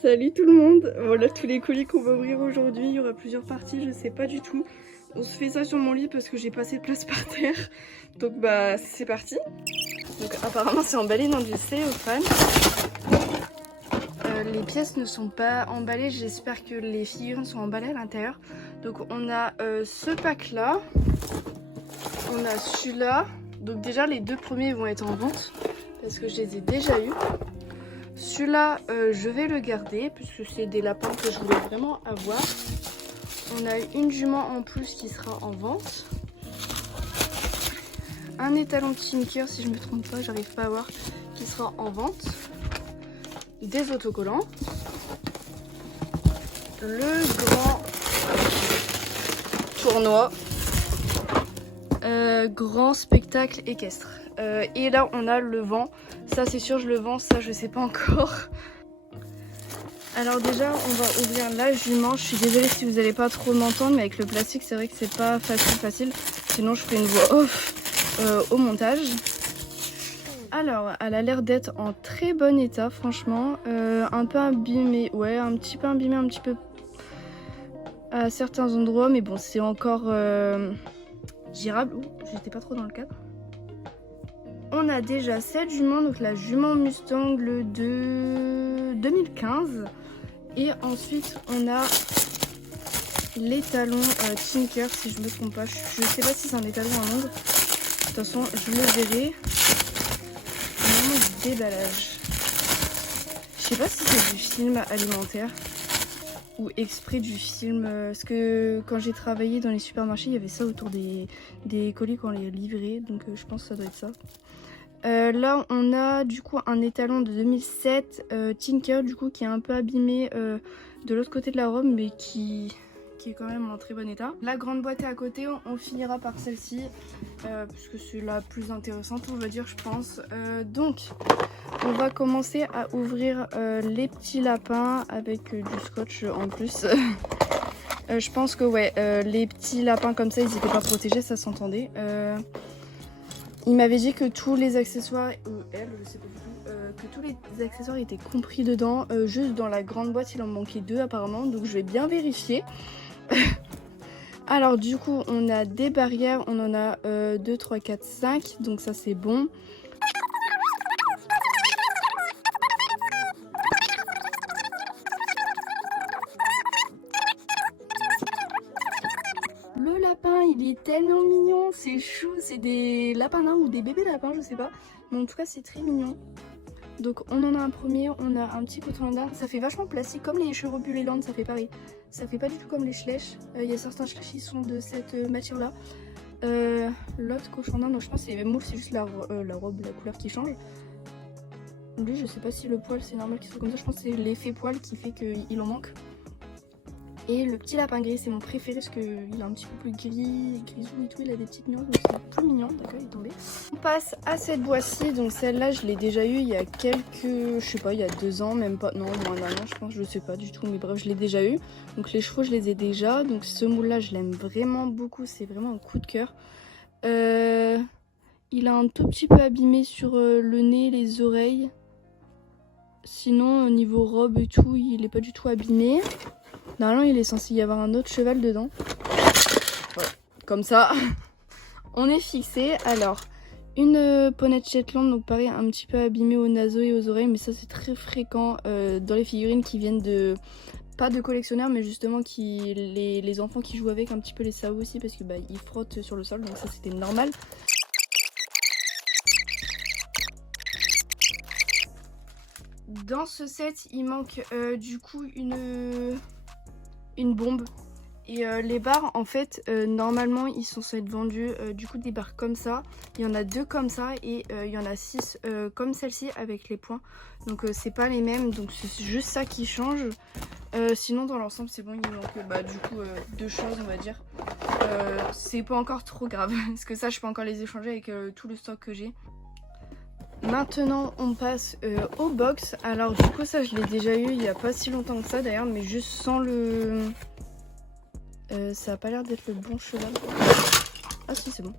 Salut tout le monde, voilà tous les colis qu'on va ouvrir aujourd'hui, il y aura plusieurs parties, je sais pas du tout. On se fait ça sur mon lit parce que j'ai pas assez de place par terre, donc bah c'est parti. Donc apparemment c'est emballé dans du cellophane. Les pièces ne sont pas emballées, j'espère que les figurines sont emballées à l'intérieur. Donc on a ce pack là, on a celui-là, donc déjà les deux premiers vont être en vente parce que je les ai déjà eus. Celui-là, je vais le garder puisque c'est des lapins que je voulais vraiment avoir. On a une jument en plus qui sera en vente. Un étalon Tinker, si je ne me trompe pas, j'arrive pas à voir, qui sera en vente. Des autocollants. Le grand tournoi. Grand spectacle équestre. Et là, on a le vent. Ça, c'est sûr, je le vends. Ça, je sais pas encore. Alors déjà, on va ouvrir la jument. Je suis désolée si vous n'allez pas trop m'entendre, mais avec le plastique, c'est vrai que c'est pas facile. Sinon, je ferai une voix off au montage. Alors, elle a l'air d'être en très bon état, franchement. Un peu abîmée, ouais, un petit peu abîmée, un petit peu à certains endroits, mais bon, c'est encore gérable. Ouh, j'étais pas trop dans le cadre. On a déjà cette jument, donc la jument Mustang de 2015. Et ensuite, on a l'étalon Tinker, si je me trompe pas. Je sais pas si c'est un étalon en ongle. De toute façon, je le verrai. Vraiment du déballage. Je sais pas si c'est du film alimentaire ou exprès du film. Parce que quand j'ai travaillé dans les supermarchés, il y avait ça autour des colis quand on les livrait. Donc je pense que ça doit être ça. Là on a du coup un étalon de 2007 Tinker du coup qui est un peu abîmé de l'autre côté de la robe mais qui est quand même en très bon état. La grande boîte est à côté, on finira par celle-ci puisque c'est la plus intéressante on va dire je pense. Donc on va commencer à ouvrir les petits lapins avec du scotch en plus. Je pense que ouais les petits lapins comme ça ils n'étaient pas protégés, ça s'entendait. Il m'avait dit que tous les accessoires, elle, je sais pas du tout, que tous les accessoires étaient compris dedans. Juste dans la grande boîte, il en manquait 2 apparemment, donc je vais bien vérifier. Alors du coup, on a des barrières, on en a 2, 3, 4, 5, donc ça c'est bon. Le lapin, il est tellement mignon, c'est chou, c'est des lapins nains ou des bébés lapins, je sais pas. Mais en tout cas, c'est très mignon. Donc on en a un premier, on a un petit coton d'Inde. Ça fait vachement plastique, comme les cheveux Buléland, ça fait pareil. Ça fait pas du tout comme les schlecht. Il y a certains schlecht qui sont de cette matière-là. L'autre cochon d'Inde, donc je pense que c'est moule, c'est juste la robe, la couleur qui change. Lui, je sais pas si le poil c'est normal qu'il soit comme ça, je pense que c'est l'effet poil qui fait qu'il en manque. Et le petit lapin gris, c'est mon préféré parce qu'il est un petit peu plus gris, grisou et tout, il a des petites nuances, donc c'est plus mignon, d'accord, il est tombé. On passe à cette boîte-ci, donc celle-là, je l'ai déjà eu il y a quelques, je sais pas, il y a 2 ans, même pas, non, moins d'un an, je pense, je sais pas du tout, mais bref, je l'ai déjà eu. Donc les chevaux, je les ai déjà, donc ce moule-là, je l'aime vraiment beaucoup, c'est vraiment un coup de cœur. Il a un tout petit peu abîmé sur le nez, les oreilles. Sinon, au niveau robe et tout, il est pas du tout abîmé. Normalement, il est censé y avoir un autre cheval dedans. Voilà, comme ça, on est fixé. Alors, une ponette Shetland, donc pareil, un petit peu abîmée aux naseaux et aux oreilles, mais ça c'est très fréquent dans les figurines qui viennent de, pas de collectionneurs, mais justement les enfants qui jouent avec un petit peu les savent aussi parce que bah, ils frottent sur le sol, donc ça c'était normal. Dans ce set, il manque du coup une bombe. Et les barres en fait normalement ils sont censés être vendus du coup des barres comme ça. Il y en a 2 comme ça et il y en a 6 comme celle-ci avec les points. Donc c'est pas les mêmes, donc c'est juste ça qui change. Sinon dans l'ensemble c'est bon, il me manque bah, du coup 2 choses on va dire. C'est pas encore trop grave parce que ça je peux encore les échanger avec tout le stock que j'ai. Maintenant on passe au box. Alors du coup ça je l'ai déjà eu il y a pas si longtemps que ça d'ailleurs, mais juste sans le... ça a pas l'air d'être le bon cheval. Ah si c'est bon.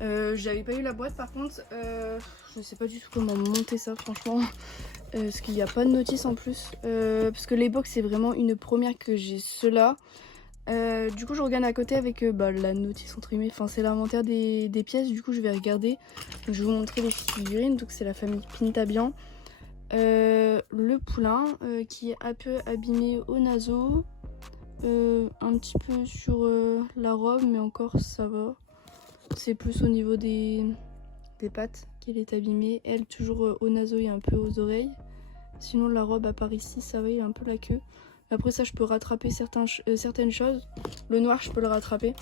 J'avais pas eu la boîte par contre. Je sais pas du tout comment monter ça franchement. Parce qu'il n'y a pas de notice en plus. Parce que les box c'est vraiment une première que j'ai cela. Du coup je regarde à côté avec la notice entre guillemets. Enfin c'est l'inventaire des pièces. Du coup je vais regarder. Donc, je vais vous montrer les figurines. Donc c'est la famille Pintabian. Le poulain qui est un peu abîmé au naseau. Un petit peu sur la robe mais encore ça va. C'est plus au niveau des pattes qu'elle est abîmée. Elle toujours au naseau et un peu aux oreilles. Sinon la robe à part ici ça va, il y a un peu la queue. Après ça je peux rattraper certaines choses. Le noir je peux le rattraper.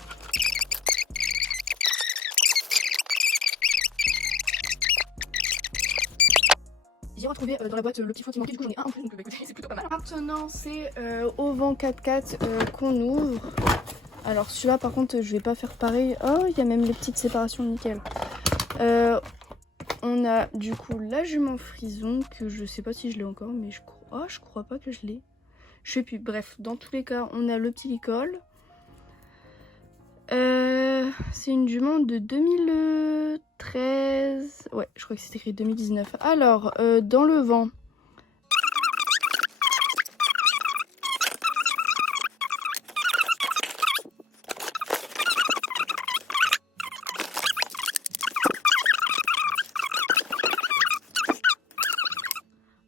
J'ai retrouvé dans la boîte le petit faux qui manquait, du coup j'en ai un en plus donc écoutez c'est plutôt pas mal. Maintenant c'est au vent 4x4 qu'on ouvre. Alors celui-là par contre je vais pas faire pareil. Oh il y a même les petites séparations nickel. On a du coup la jument frison que je sais pas si je l'ai encore mais je crois pas que je l'ai. Je sais plus, bref dans tous les cas on a le petit licol. C'est une jument de 2013. Ouais je crois que c'est écrit 2019. Alors dans le vent.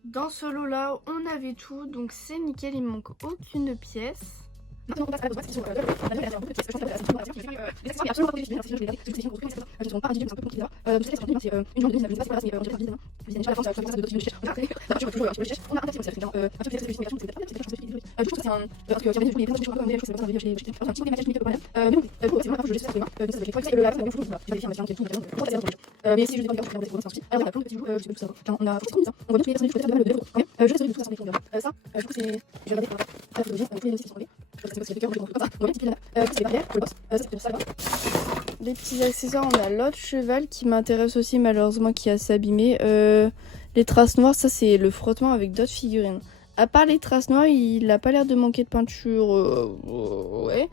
Dans ce lot là on avait tout donc c'est nickel, il me manque aucune pièce. Maintenant on passe à la deuxième boîte, c'est sur la pièce. Je pense que les accessoires, il y a absolument pas de figurines, je les ai pas pas individuelles, c'est un peu compliqué là. Tout ça c'est une journée de 2019, je sais pas si c'est on dirait pas vide. Je viens déjà la France, je pense de petits chiches. On a un petit peu de on a un petit peu de figurines, c'est peut-être du coup c'est un parce que j'avais des choses je crois comme des choses c'est pas un petit peu de maquillage quand même. Mais bon, c'est vraiment je laisse ça les mains. Donc ça c'est le la même chose là. Je vais faire un machin qui est tout mais si je dis pas regarder pour c'est alors on a plein de petits joues, je sais pas tout ça. On a trop mis ça. On voit tous les personnages, je peux faire de photos. Je laisse tout ça ça je trouve c'est je vais regarder par la photographie, tous les notices qui sont enlevés. Je pense que c'est cœur, comme ça. On voit les petits pieds là. C'est les barrières pour le boss. Ça c'est ça là. Les petits accessoires, on a l'autre cheval qui m'intéresse aussi malheureusement qui a s'abîmé. Les traces noires, ça c'est le frottement avec d'autres figurines. À part les traces noires, il a pas l'air de manquer de peinture. Ouais.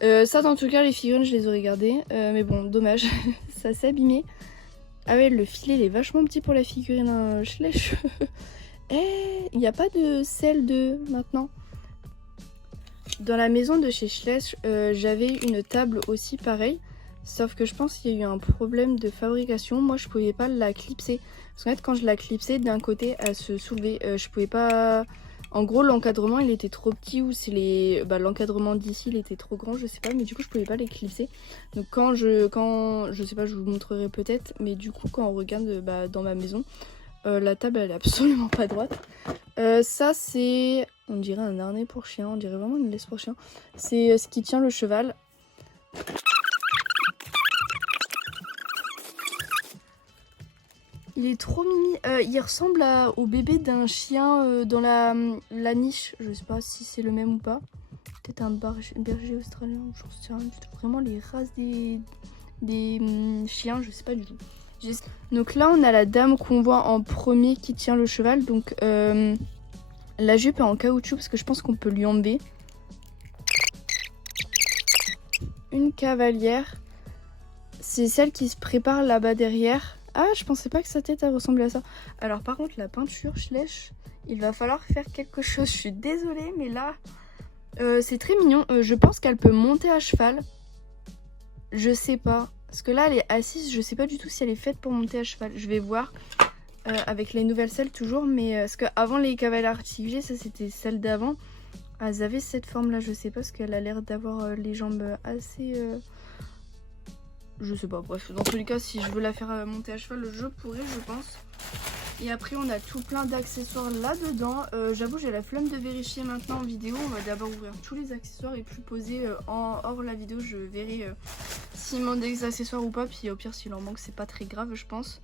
Ça dans tout cas les figurines je les aurais gardées. Mais bon dommage, ça s'est abîmé. Ah ouais le filet il est vachement petit pour la figurine Schleich. Il n'y a pas de celle de maintenant. Dans la maison de chez Schleich, j'avais une table aussi pareille. Sauf que je pense qu'il y a eu un problème de fabrication. Moi, je pouvais pas la clipser. Parce qu'en fait, quand je la clipsais, d'un côté, elle se soulevait. Je pouvais pas... En gros, l'encadrement, il était trop petit. Ou c'est les... l'encadrement d'ici, il était trop grand, je sais pas. Mais du coup, je pouvais pas les clipser. Donc quand je sais pas, je vous montrerai peut-être. Mais du coup, quand on regarde dans ma maison... la table elle est absolument pas droite. Ça c'est, on dirait un harnais pour chien, on dirait vraiment une laisse pour chien. C'est ce qui tient le cheval. Il est trop mimi, il ressemble au bébé d'un chien dans la niche. Je sais pas si c'est le même ou pas. Peut-être un berger australien, j'en sais rien du tout. Vraiment les races des chiens, je sais pas du tout. Donc là on a la dame qu'on voit en premier qui tient le cheval. Donc la jupe est en caoutchouc parce que je pense qu'on peut lui enlever. Une cavalière. C'est celle qui se prépare là-bas derrière. Ah je pensais pas que sa tête ressemblait à ça. Alors par contre la peinture Schleich, il va falloir faire quelque chose. Je suis désolée mais là c'est très mignon. Je pense qu'elle peut monter à cheval. Je sais pas. Parce que là elle est assise, je sais pas du tout si elle est faite pour monter à cheval. Je vais voir avec les nouvelles selles toujours. Mais parce qu'avant les cavalières articulées, ça c'était celle d'avant. Elles avaient cette forme là, je sais pas parce qu'elle a l'air d'avoir les jambes assez... Je sais pas, bref. Dans tous les cas, si je veux la faire monter à cheval, je pourrais je pense. Et après on a tout plein d'accessoires là-dedans. J'avoue j'ai la flemme de vérifier maintenant en vidéo. On va d'abord ouvrir tous les accessoires et puis poser hors la vidéo. Je verrai s'il manque des accessoires ou pas. Puis au pire s'il en manque c'est pas très grave je pense.